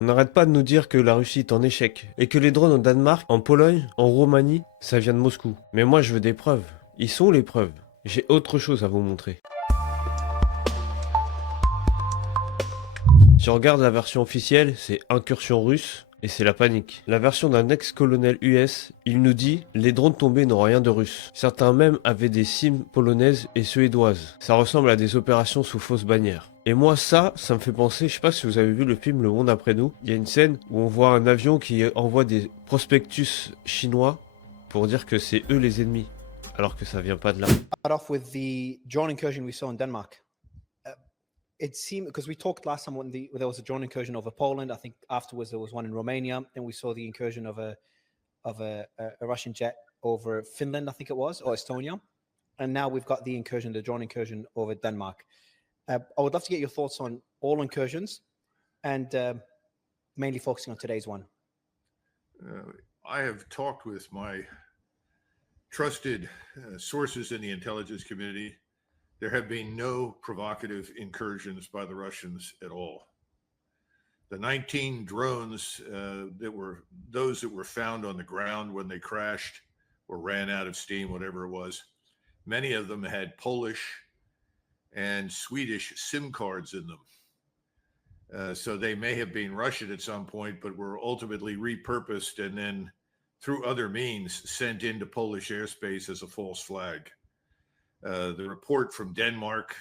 On n'arrête pas de nous dire que la Russie est en échec, et que les drones au Danemark, en Pologne, en Roumanie, ça vient de Moscou. Mais moi je veux des preuves. Ils sont les preuves. J'ai autre chose à vous montrer. Si on regarde la version officielle, c'est incursion russe, et c'est la panique. La version d'un ex-colonel US, il nous dit « Les drones tombés n'ont rien de russe ». Certains même avaient des cimes polonaises et suédoises. Ça ressemble à des opérations sous fausse bannière. Et moi ça me fait penser, je sais pas si vous avez vu le film Le Monde après nous, il y a une scène où on voit un avion qui envoie des prospectus chinois pour dire que c'est eux les ennemis, alors que ça vient pas de là. Start off with the drone incursion we saw in Denmark. It seemed, because we talked last time when there was a drone incursion over Poland. I think afterwards there was one in Romania. Then we saw the incursion of a Russian jet over Finland, I think it was, or Estonia. And now we've got the drone incursion over Denmark. I would love to get your thoughts on all incursions, and mainly focusing on today's one. I have talked with my trusted sources in the intelligence community. There have been no provocative incursions by the Russians at all. The 19 drones those that were found on the ground when they crashed or ran out of steam, whatever it was, many of them had Polish and Swedish SIM cards in them. So they may have been Russian at some point, but were ultimately repurposed and then through other means sent into Polish airspace as a false flag. The report from Denmark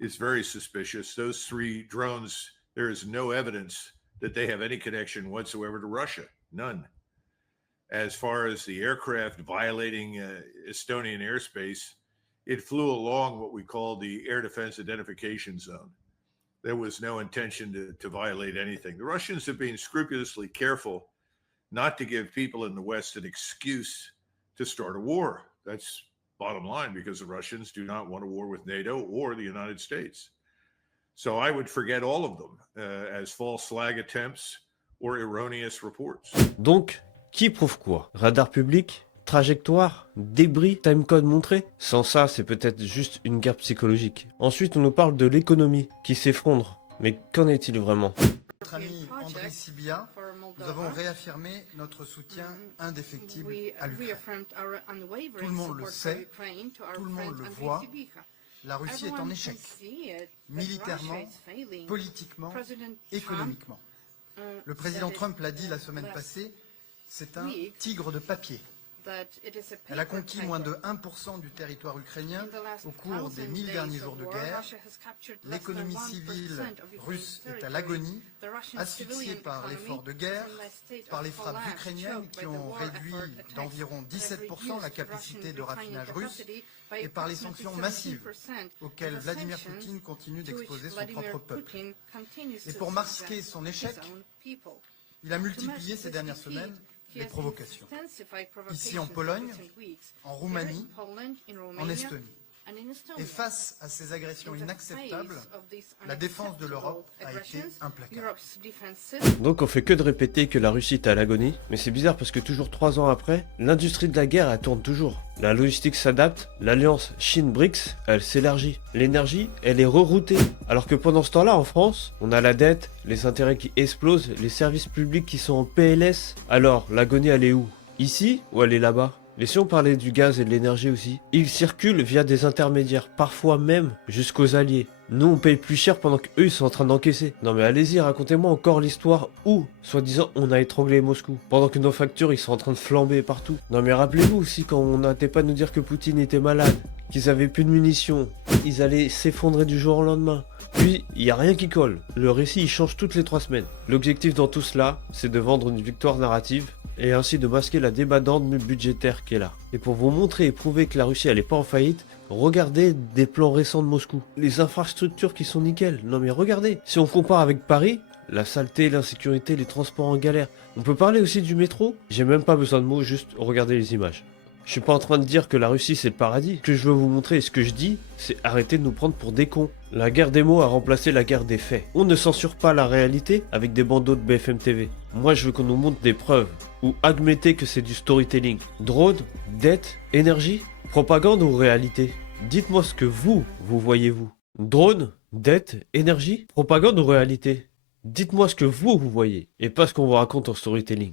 is very suspicious. Those 3 drones, there is no evidence that they have any connection whatsoever to Russia. None. As far as the aircraft violating Estonian airspace, it flew along what we call the air defense identification zone. There was no intention to violate anything. The Russians have been scrupulously careful not to give people in the West an excuse to start a war. That's bottom line, because the Russians do not want a war with NATO or the United States. So I would forget all of them as false flag attempts or erroneous reports. Donc, qui prouve quoi? Radar public? Trajectoire? Débris? Timecode montré? Sans ça, c'est peut-être juste une guerre psychologique. Ensuite, on nous parle de l'économie qui s'effondre. Mais qu'en est-il vraiment? Notre ami André Sibia, nous avons réaffirmé notre soutien indéfectible à l'Ukraine. Tout le monde le sait, tout le monde le voit. La Russie est en échec, militairement, politiquement, économiquement. Le président Trump l'a dit la semaine passée, c'est un tigre de papier. Elle a conquis moins de 1% du territoire ukrainien au cours des 1000 derniers jours de guerre. L'économie civile russe est à l'agonie, asphyxiée par l'effort de guerre, par les frappes ukrainiennes qui ont réduit d'environ 17% la capacité de raffinage russe et par les sanctions massives auxquelles Vladimir Poutine continue d'exposer son propre peuple. Et pour masquer son échec, il a multiplié ces dernières semaines les provocations. Ici en Pologne, en Roumanie, en Estonie. Et face à ces agressions inacceptables, la défense de l'Europe a été implacable. Donc on fait que de répéter que la Russie est à l'agonie, mais c'est bizarre parce que toujours 3 ans après, l'industrie de la guerre elle tourne toujours. La logistique s'adapte, l'alliance Chine-BRICS, elle s'élargit. L'énergie, elle est reroutée. Alors que pendant ce temps-là, en France, on a la dette, les intérêts qui explosent, les services publics qui sont en PLS. Alors, l'agonie elle est où? Ici ou elle est là-bas? Laissons parler du gaz et de l'énergie aussi. Ils circulent via des intermédiaires, parfois même jusqu'aux alliés. Nous on paye plus cher pendant qu'eux ils sont en train d'encaisser. Non mais allez-y, racontez-moi encore l'histoire où, soi-disant, on a étranglé Moscou. Pendant que nos factures ils sont en train de flamber partout. Non mais rappelez-vous aussi quand on n'arrêtait pas de nous dire que Poutine était malade, qu'ils avaient plus de munitions, ils allaient s'effondrer du jour au lendemain. Puis, il n'y a rien qui colle. Le récit il change toutes les 3 semaines. L'objectif dans tout cela, c'est de vendre une victoire narrative et ainsi de masquer la débandade budgétaire qui est là. Et pour vous montrer et prouver que la Russie elle est pas en faillite, regardez des plans récents de Moscou. Les infrastructures qui sont nickel. Non mais regardez, si on compare avec Paris, la saleté, l'insécurité, les transports en galère. On peut parler aussi du métro. J'ai même pas besoin de mots, juste regardez les images. Je suis pas en train de dire que la Russie c'est le paradis. Ce que je veux vous montrer et ce que je dis, c'est arrêter de nous prendre pour des cons. La guerre des mots a remplacé la guerre des faits. On ne censure pas la réalité avec des bandeaux de BFM TV. Moi je veux qu'on nous montre des preuves. Ou admettez que c'est du storytelling. Drone, dette, énergie, propagande ou réalité? Dites-moi ce que vous voyez vous. Drone, dette, énergie, propagande ou réalité? Dites-moi ce que vous voyez, et pas ce qu'on vous raconte en storytelling.